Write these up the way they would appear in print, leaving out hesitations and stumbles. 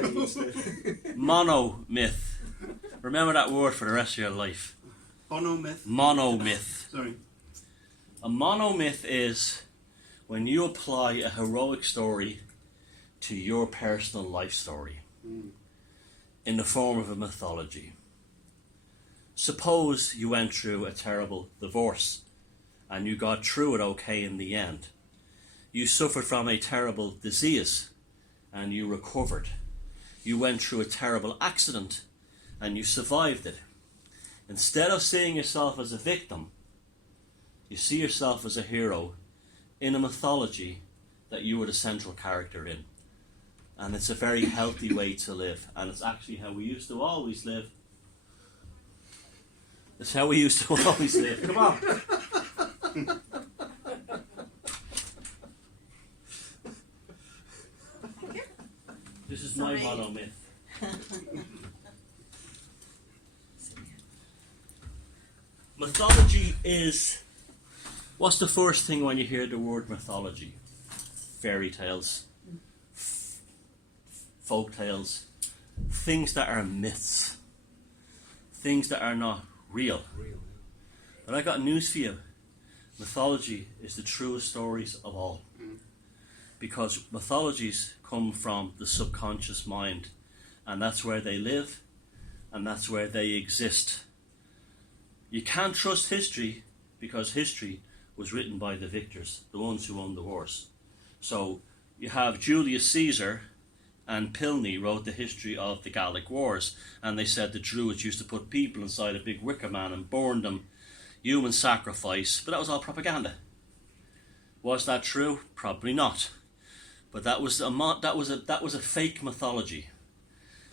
very used to. Monomyth. Remember that word for the rest of your life. Monomyth. Monomyth. Sorry. A monomyth is when you apply a heroic story to your personal life story in the form of a mythology. Suppose you went through a terrible divorce and you got through it okay in the end. You suffered from a terrible disease and you recovered. You went through a terrible accident and you survived it. Instead of seeing yourself as a victim, you see yourself as a hero in a mythology that you were the central character in. And it's a very healthy way to live. And it's actually how we used to always live. It's how we used to always live. Come on. This is my monomyth. Mythology is... What's the first thing when you hear the word mythology? Fairy tales, folk tales, things that are myths, things that are not real. But I got news for you. Mythology is the truest stories of all. Because mythologies come from the subconscious mind, and that's where they live, and that's where they exist. You can't trust history, because history was written by the victors, the ones who won the wars. So you have Julius Caesar and Pliny wrote the history of the Gallic Wars, and they said the Druids used to put people inside a big wicker man and burn them, human sacrifice, but that was all propaganda. Was that true? Probably not. But that was a fake mythology.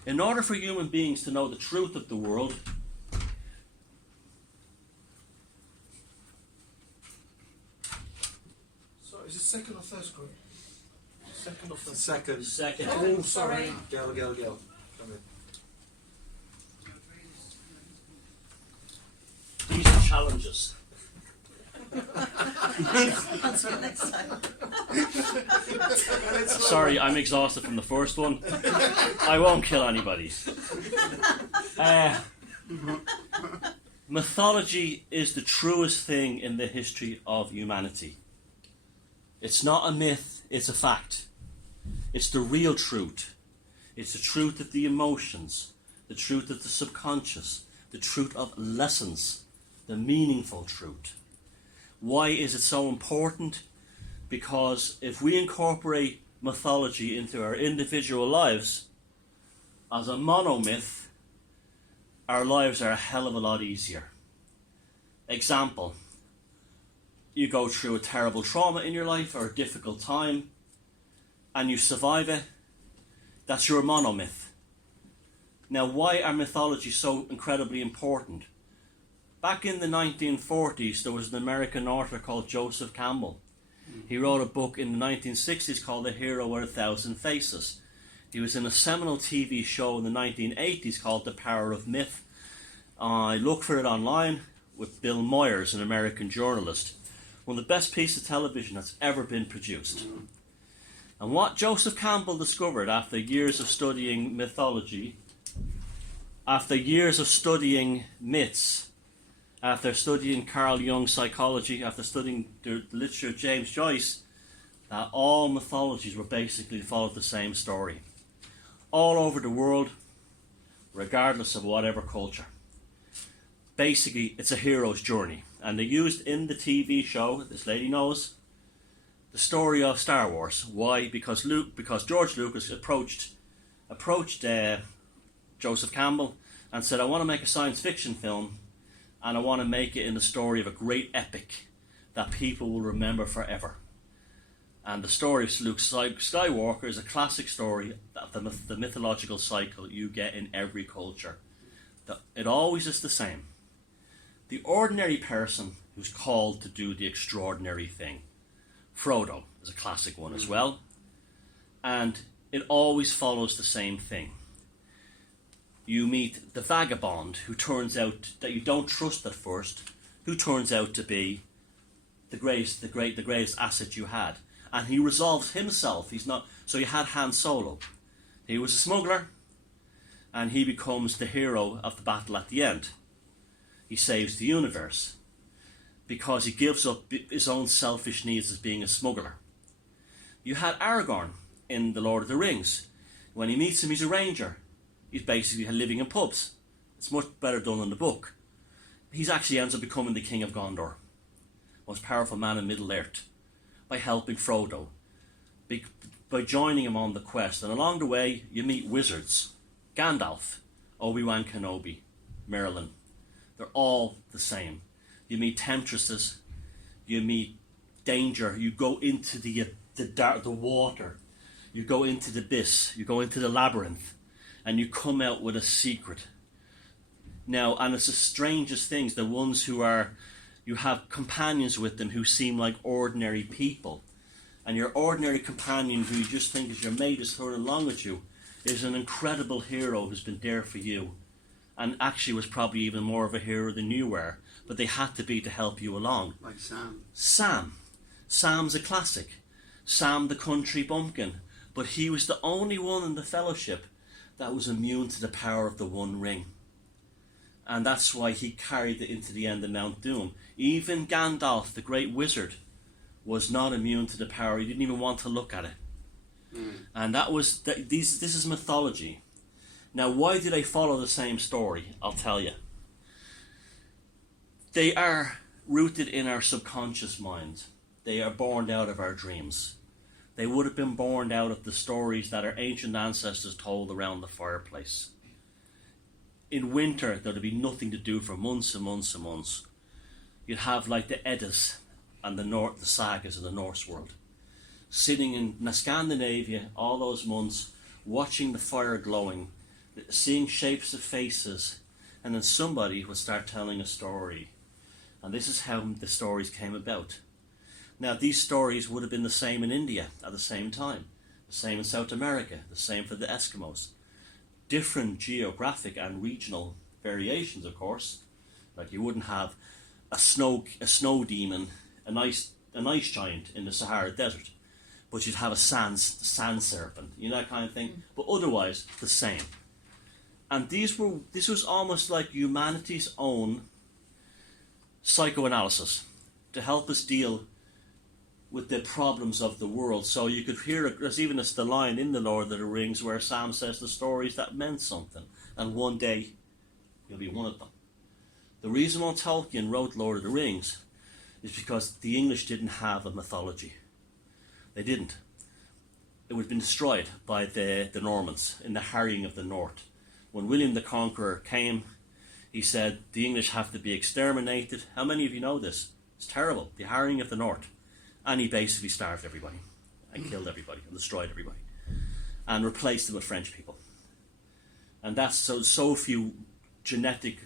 In order for human beings to know the truth of the world, Is it second or third screen? Second or third? Second. Oh, sorry. Go. Come in. these are challenges. Answer it next time. Sorry, I'm exhausted from the first one. I won't kill anybody. Mythology is the truest thing in the history of humanity. It's not a myth, it's a fact. It's the real truth. It's the truth of the emotions, the truth of the subconscious, the truth of lessons, the meaningful truth. Why is it so important? Because if we incorporate mythology into our individual lives as a monomyth, our lives are a hell of a lot easier. Example, you go through a terrible trauma in your life or a difficult time and you survive it, that's your monomyth. Now, why are mythology so incredibly important? Back in the 1940s, there was an American author called Joseph Campbell. He wrote a book in the 1960s called The Hero with a Thousand Faces. He was in a seminal TV show in the 1980s called The Power of Myth. I looked for it online with Bill Moyers, an American journalist. One of the best pieces of television that's ever been produced. And what Joseph Campbell discovered after years of studying mythology, after years of studying myths, after studying Carl Jung psychology, after studying the literature of James Joyce, that all mythologies were basically followed the same story. All over the world, regardless of whatever culture. Basically, it's a hero's journey. And they used in the TV show, this lady knows, the story of Star Wars. Why? Because George Lucas approached Joseph Campbell and said, I want to make a science fiction film and I want to make it in the story of a great epic that people will remember forever. And the story of Luke Skywalker is a classic story of the mythological cycle you get in every culture. It always is the same. The ordinary person who's called to do the extraordinary thing. Frodo is a classic one as well. And it always follows the same thing. You meet the vagabond who turns out that you don't trust at first, who turns out to be the greatest asset you had. And he resolves himself. He's not. So you had Han Solo. He was a smuggler, and he becomes the hero of the battle at the end. He saves the universe because he gives up his own selfish needs as being a smuggler. You had Aragorn in The Lord of the Rings. When he meets him, he's a ranger. He's basically living in pubs. It's much better done in the book. He actually ends up becoming the king of Gondor, most powerful man in Middle-earth, by helping Frodo, by joining him on the quest. And along the way, you meet wizards. Gandalf, Obi-Wan Kenobi, Merlin. They're all the same. You meet temptresses, you meet danger, you go into the water, you go into the abyss, you go into the labyrinth, and you come out with a secret. Now, and it's the strangest things, the ones who are, you have companions with them who seem like ordinary people. And your ordinary companion who you just think is your mate is thrown along with you is an incredible hero who's been there for you. And actually was probably even more of a hero than you were. But they had to be to help you along. Like Sam. Sam's a classic. Sam the country bumpkin. But he was the only one in the fellowship that was immune to the power of the One Ring. And that's why he carried it into the end of Mount Doom. Even Gandalf, the great wizard, was not immune to the power. He didn't even want to look at it. And that was this is mythology. Now, why do they follow the same story? I'll tell you. They are rooted in our subconscious mind. They are born out of our dreams. They would have been born out of the stories that our ancient ancestors told around the fireplace. In winter, there would be nothing to do for months and months and months. You'd have like the Eddas and the sagas of the Norse world. Sitting in Scandinavia all those months, watching the fire glowing, seeing shapes of faces, and then somebody would start telling a story. And this is how the stories came about. Now, these stories would have been the same in India at the same time, the same in South America, the same for the Eskimos. Different geographic and regional variations, of course. Like you wouldn't have a snow demon, an ice giant in the Sahara Desert, but you'd have a sand serpent, you know, that kind of thing. But otherwise, the same. And this was almost like humanity's own psychoanalysis to help us deal with the problems of the world. So you could hear it, there's even the line in The Lord of the Rings where Sam says the stories that meant something, and one day you'll be one of them. The reason why Tolkien wrote Lord of the Rings is because the English didn't have a mythology. They didn't. It would have been destroyed by the Normans in the harrying of the North. When William the Conqueror came, he said the English have to be exterminated. How many of you know this? It's terrible. The harrying of the North. And he basically starved everybody and killed everybody and destroyed everybody and replaced them with French people. And that's so few genetic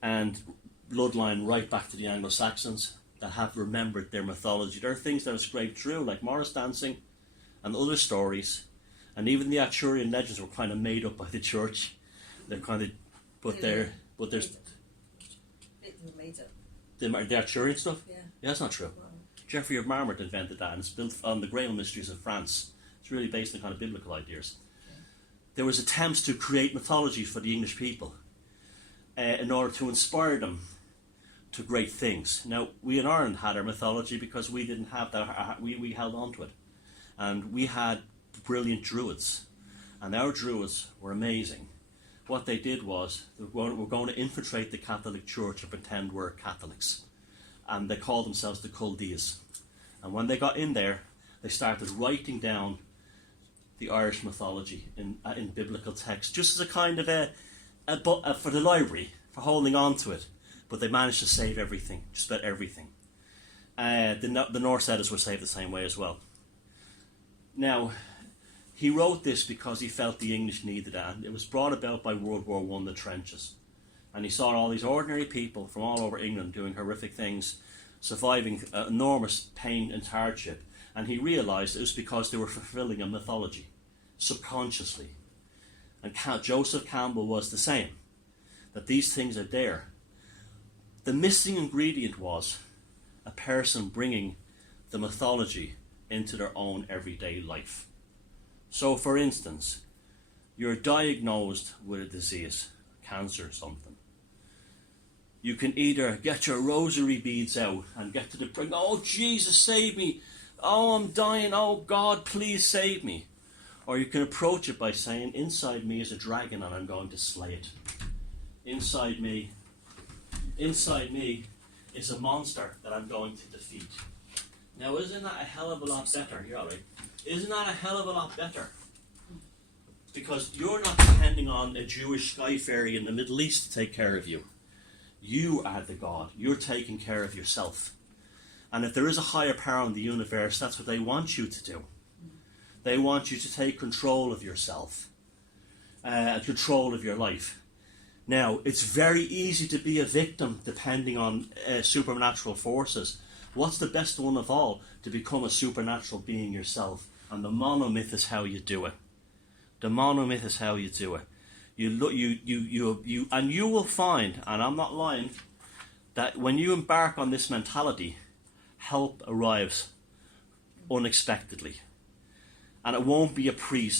and bloodline right back to the Anglo-Saxons that have remembered their mythology. There are things that are scraped through, like Morris dancing and other stories, and even the Arthurian legends were kind of made up by the church. They're kind of, but there's Made up. the Arthurian stuff. Yeah. That's not true. Geoffrey of Marmont invented that, and it's built on the Grail Mysteries of France. It's really based on kind of biblical ideas. There was attempts to create mythologies for the English people in order to inspire them to great things. Now, we in Ireland had our mythology because we didn't have that. We held on to it. And we had brilliant druids. And our druids were amazing. What they did was, we're going to infiltrate the Catholic Church and pretend we're Catholics. And they called themselves the Culdees. And when they got in there, they started writing down the Irish mythology in biblical text, just as a kind of for the library, for holding on to it. But they managed to save everything, just about everything. The Norse Eddas were saved the same way as well. Now, he wrote this because he felt the English needed it, and it was brought about by World War I, the trenches. And he saw all these ordinary people from all over England doing horrific things, surviving enormous pain and hardship. And he realised it was because they were fulfilling a mythology, subconsciously. And Joseph Campbell was the same, that these things are there. The missing ingredient was a person bringing the mythology into their own everyday life. So, for instance, you're diagnosed with a disease, cancer or something. You can either get your rosary beads out and get to the prayer, oh Jesus save me, oh I'm dying, oh God please save me. Or you can approach it by saying, inside me is a dragon and I'm going to slay it. Inside me is a monster that I'm going to defeat. Now isn't that a hell of a lot better? You're all right. Isn't that a hell of a lot better? Because you're not depending on a Jewish sky fairy in the Middle East to take care of you. You are the God. You're taking care of yourself. And if there is a higher power in the universe, that's what they want you to do. They want you to take control of yourself, control of your life. Now, it's very easy to be a victim depending on supernatural forces. What's the best one of all? To become a supernatural being yourself. And the monomyth is how you do it. The monomyth is how you do it. And you will find, and I'm not lying, that when you embark on this mentality, help arrives unexpectedly. And it won't be a priest